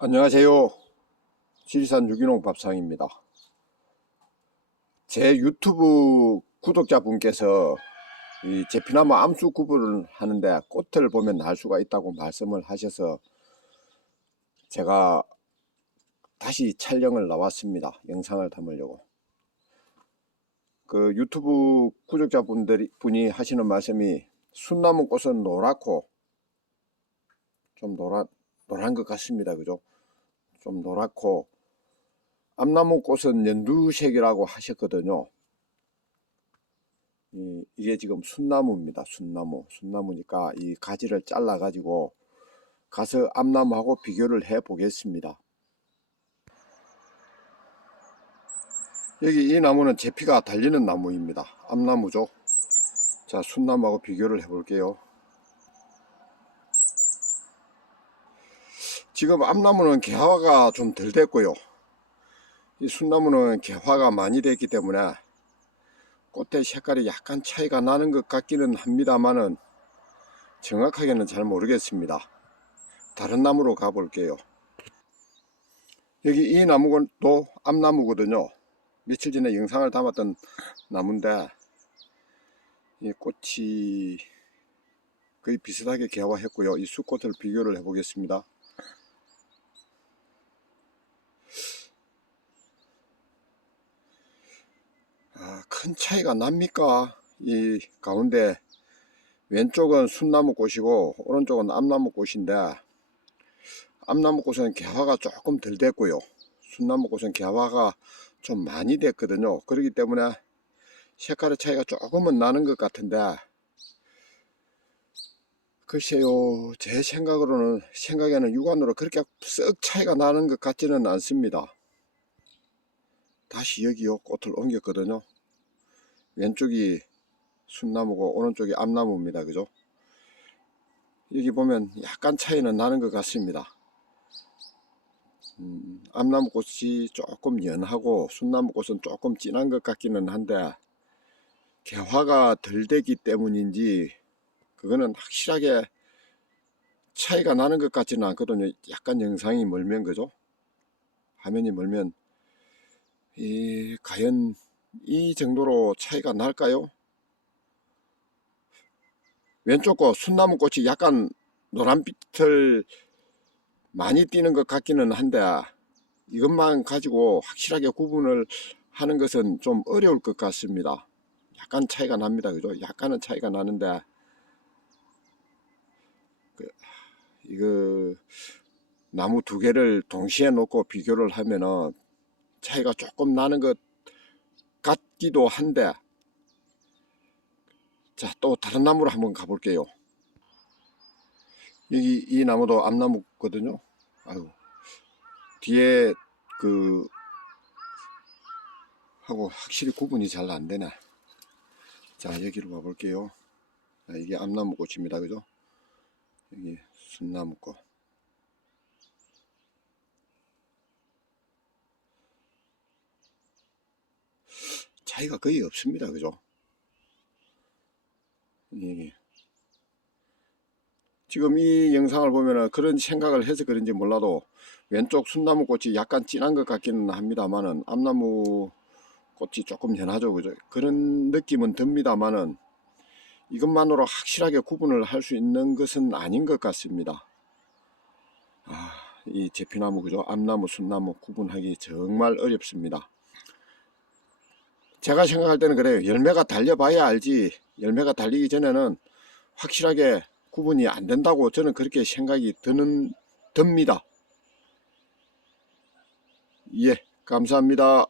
안녕하세요. 지리산 유기농 밥상입니다. 제 유튜브 구독자분께서 이 제피나무 암수 구분을 하는데 꽃을 보면 알 수가 있다고 말씀을 하셔서 제가 다시 촬영을 나왔습니다. 영상을 담으려고. 그 유튜브 구독자분들이 분이 하시는 말씀이 순나무 꽃은 노랗고 좀 노란 노란 것 같습니다. 그죠? 좀 노랗고 암나무 꽃은 연두색이라고 하셨거든요. 이, 이게 지금 순나무입니다. 순나무. 순나무니까 이 가지를 잘라 가지고 가서 암나무하고 비교를 해 보겠습니다. 여기 이 나무는 제피가 달리는 나무입니다. 암나무죠. 자, 순나무하고 비교를 해 볼게요. 지금 암나무는 개화가 좀 덜 됐고요. 이 순나무는 개화가 많이 됐기 때문에 꽃의 색깔이 약간 차이가 나는 것 같기는 합니다만은 정확하게는 잘 모르겠습니다. 다른 나무로 가볼게요. 여기 이 나무는 또 암나무거든요. 며칠 전에 영상을 담았던 나무인데 이 꽃이 거의 비슷하게 개화했고요. 이 수꽃을 비교를 해보겠습니다. 아, 큰 차이가 납니까? 이 가운데 왼쪽은 순나무 꽃이고 오른쪽은 암나무 꽃인데 암나무 꽃은 개화가 조금 덜 됐고요. 순나무 꽃은 개화가 좀 많이 됐거든요. 그렇기 때문에 색깔의 차이가 조금은 나는 것 같은데 글쎄요 제 생각으로는 생각에는 육안으로 그렇게 썩 차이가 나는 것 같지는 않습니다. 다시 여기요 꽃을 옮겼거든요. 왼쪽이 순나무고 오른쪽이 암나무입니다. 그죠? 여기 보면 약간 차이는 나는 것 같습니다. 음, 암나무 꽃이 조금 연하고 순나무 꽃은 조금 진한 것 같기는 한데 개화가 덜 되기 때문인지 그거는 확실하게 차이가 나는 것 같지는 않거든요. 약간 영상이 멀면 그죠? 화면이 멀면 이 과연 이 정도로 차이가 날까요? 왼쪽 꽃 순나무 꽃이 약간 노란빛을 많이 띄는 것 같기는 한데 이것만 가지고 확실하게 구분을 하는 것은 좀 어려울 것 같습니다. 약간 차이가 납니다. 그죠? 약간은 차이가 나는데 그, 이거 나무 두 개를 동시에 놓고 비교를 하면은 차이가 조금 나는 것 같기도 한데 자 또 다른 나무로 한번 가볼게요. 여기 이 나무도 암나무거든요. 아유 뒤에 그 하고 확실히 구분이 잘 안되네. 자 여기로 가볼게요. 자, 이게 암나무 꽃입니다. 그죠? 여기 순나무 꽃 차이가 거의 없습니다. 그죠? 예. 지금 이 영상을 보면은 그런 생각을 해서 그런지 몰라도 왼쪽 순나무 꽃이 약간 진한 것 같기는 합니다만은 암나무 꽃이 조금 연하죠. 그죠? 그런 느낌은 듭니다만은 이것만으로 확실하게 구분을 할 수 있는 것은 아닌 것 같습니다. 아, 이 제피나무 그죠? 암나무, 순나무 구분하기 정말 어렵습니다. 제가 생각할 때는 그래요. 열매가 달려봐야 알지. 열매가 달리기 전에는 확실하게 구분이 안 된다고 저는 그렇게 생각이 드는, 듭니다. 예, 감사합니다.